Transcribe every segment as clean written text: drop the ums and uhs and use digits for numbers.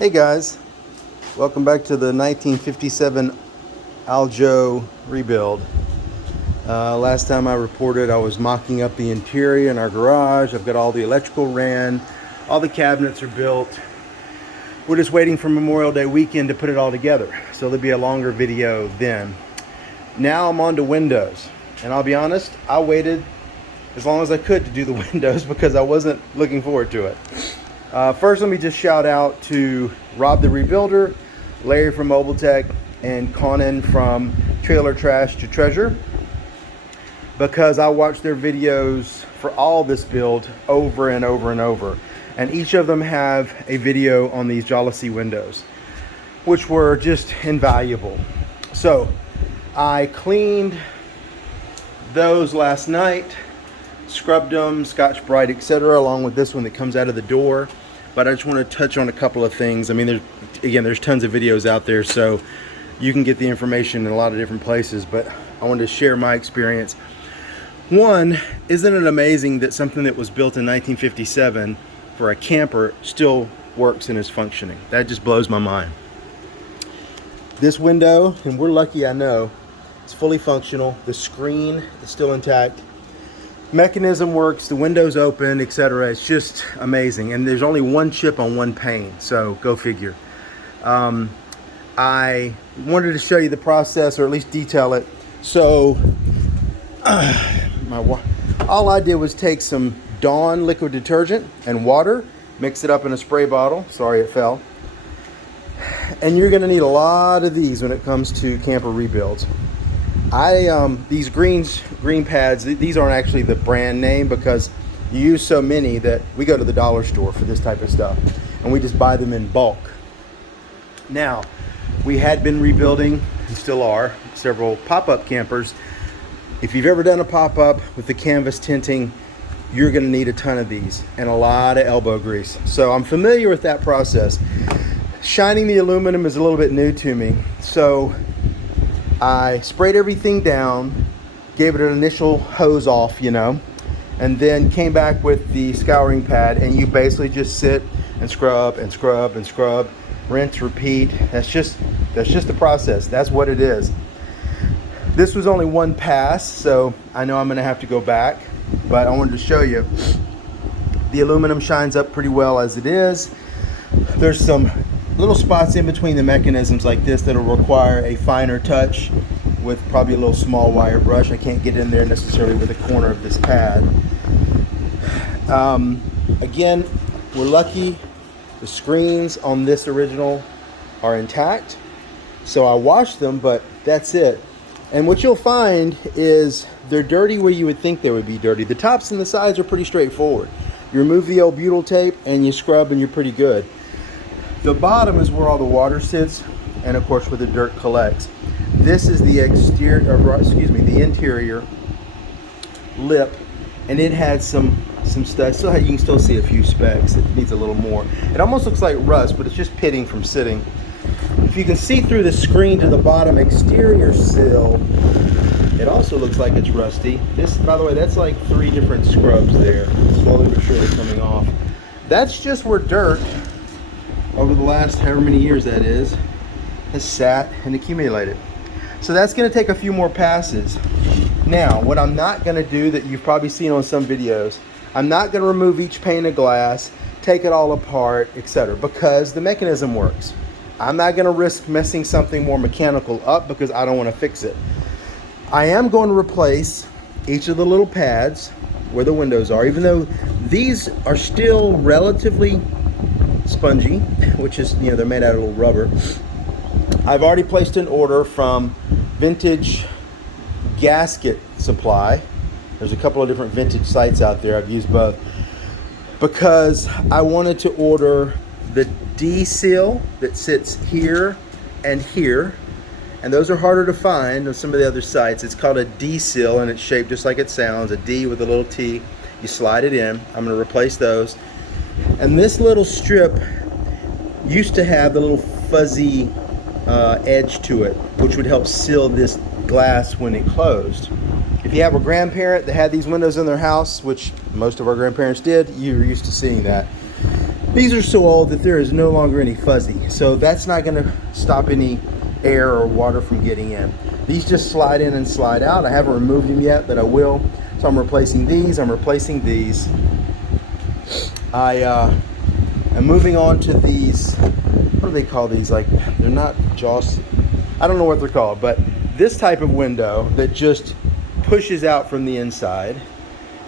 Hey guys, welcome back to the 1957 Aljo rebuild. Last time I reported I was mocking up the interior in our garage. I've got all the electrical ran, all the cabinets are built. We're just waiting for Memorial Day weekend to put it all together. So there'll be a longer video then. Now I'm on to windows. And I'll be honest, I waited as long as I could to do the windows because I wasn't looking forward to it. First, let me just shout out to Rob the Rebuilder, Larry from Mobile Tech, and Conan from Trailer Trash to Treasure, because I watched their videos for all this build over and over and over. And each of them have a video on these Jaulosie windows, which were just invaluable. So I cleaned those last night, scrubbed them, Scotch-Brite, etc., along with this one that comes out of the door. But I just want to touch on a couple of things. I mean, there's tons of videos out there, so you can get the information in a lot of different places, but I wanted to share my experience. One, isn't it amazing that something that was built in 1957 for a camper still works and is functioning? That just blows my mind. This window, and we're lucky, I know, it's fully functional. The screen is still intact. Mechanism works, the window's open, etc. It's just amazing. And there's only one chip on one pane, so go figure. I wanted to show you the process, or at least detail it. So all I did was take some Dawn liquid detergent and water, mix it up in a spray bottle. Sorry it fell. And you're gonna need a lot of these when it comes to camper rebuilds. These green pads, these aren't actually the brand name because you use so many that we go to the dollar store for this type of stuff and we just buy them in bulk. Now, we had been rebuilding, and still are, several pop-up campers. If you've ever done a pop-up with the canvas tinting, you're gonna need a ton of these and a lot of elbow grease. So I'm familiar with that process. Shining the aluminum is a little bit new to me. So I sprayed everything down, gave it an initial hose off, and then came back with the scouring pad, and you basically just sit and scrub and scrub and scrub, rinse, repeat. That's just the process. That's what it is. This was only one pass, so I know I'm gonna have to go back, but I wanted to show you. The aluminum shines up pretty well as it is. There's some little spots in between the mechanisms like this that'll require a finer touch with probably a little small wire brush. I can't get in there necessarily with the corner of this pad. Again, we're lucky. The screens on this original are intact. So I washed them, but that's it. And what you'll find is they're dirty where you would think they would be dirty. The tops and the sides are pretty straightforward. You remove the old butyl tape and you scrub and you're pretty good. The bottom is where all the water sits, and of course where the dirt collects. This is the the interior lip, and it had some stuff. You can still see a few specks. It needs a little more. It almost looks like rust, but it's just pitting from sitting. If you can see through the screen to the bottom exterior sill, it also looks like it's rusty. This, by the way, that's like 3 different scrubs there, slowly but surely coming off. That's just where dirt, over the last however many years that is, has sat and accumulated. So that's gonna take a few more passes. Now, what I'm not gonna do, that you've probably seen on some videos, I'm not gonna remove each pane of glass, take it all apart, etc., because the mechanism works. I'm not gonna risk messing something more mechanical up because I don't wanna fix it. I am going to replace each of the little pads where the windows are, even though these are still relatively spongy, which is, they're made out of little rubber. I've already placed an order from Vintage Gasket Supply. There's a couple of different vintage sites out there. I've used both because I wanted to order the D seal that sits here and here, and those are harder to find on some of the other sites. It's called a D seal, and it's shaped just like it sounds, a D with a little T. You slide it in. I'm going to replace those. And this little strip used to have the little fuzzy edge to it, which would help seal this glass when it closed. If you have a grandparent that had these windows in their house, which most of our grandparents did, you're used to seeing that. These are so old that there is no longer any fuzzy, so that's not going to stop any air or water from getting in. These just slide in and slide out. I haven't removed them yet, but I will. So I'm replacing these. I'm replacing these. I'm moving on to these. What do they call these? Like, they're not Jaulosie. I don't know what they're called, but this type of window that just pushes out from the inside.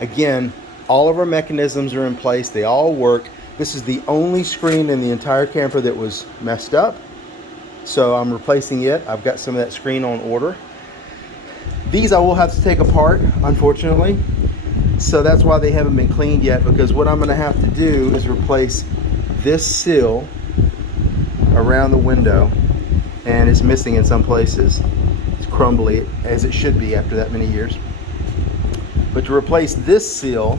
Again, all of our mechanisms are in place. They all work. This is the only screen in the entire camper that was messed up. So I'm replacing it. I've got some of that screen on order. These I will have to take apart, unfortunately. So that's why they haven't been cleaned yet, because what I'm going to have to do is replace this sill around the window, and it's missing in some places. It's crumbly, as it should be after that many years. But to replace this seal,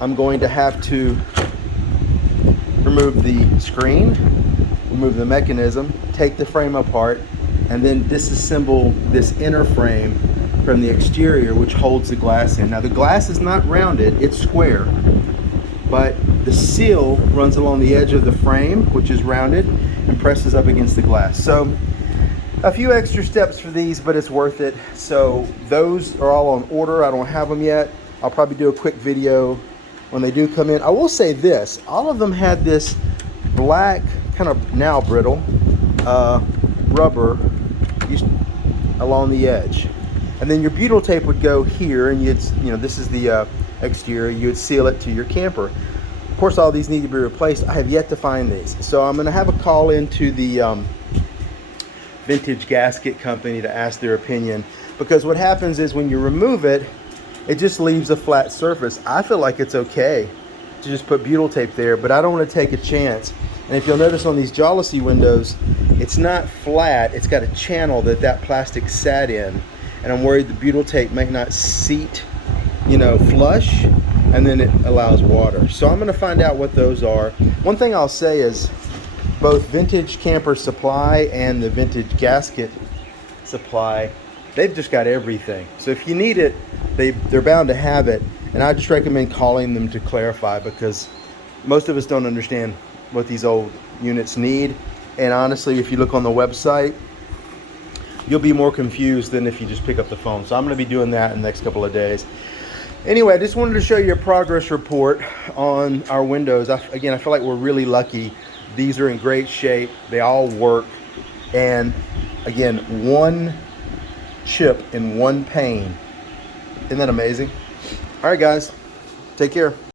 I'm going to have to remove the screen, remove the mechanism, take the frame apart, and then disassemble this inner frame from the exterior, which holds the glass in. Now the glass is not rounded, it's square, but the seal runs along the edge of the frame, which is rounded, and presses up against the glass. So a few extra steps for these, but it's worth it. So those are all on order. I don't have them yet. I'll probably do a quick video when they do come in. I will say this, all of them had this black, kind of now brittle, rubber along the edge. And then your butyl tape would go here, and this is the exterior, you would seal it to your camper. Of course, all these need to be replaced. I have yet to find these. So I'm gonna have a call into the vintage gasket company to ask their opinion, because what happens is when you remove it, it just leaves a flat surface. I feel like it's okay to just put butyl tape there, but I don't want to take a chance. And if you'll notice on these Jaulosie windows, it's not flat, it's got a channel that plastic sat in, and I'm worried the butyl tape may not seat, flush, and then it allows water. So I'm going to find out what those are. One thing I'll say is both Vintage Camper Supply and the Vintage Gasket Supply, they've just got everything. So if you need it, they're bound to have it. And I just recommend calling them to clarify, because most of us don't understand what these old units need. And honestly, if you look on the website, you'll be more confused than if you just pick up the phone. So I'm going to be doing that in the next couple of days. Anyway, I just wanted to show you a progress report on our windows. Again, I feel like we're really lucky. These are in great shape. They all work. And again, one chip in one pane. Isn't that amazing? All right, guys, take care.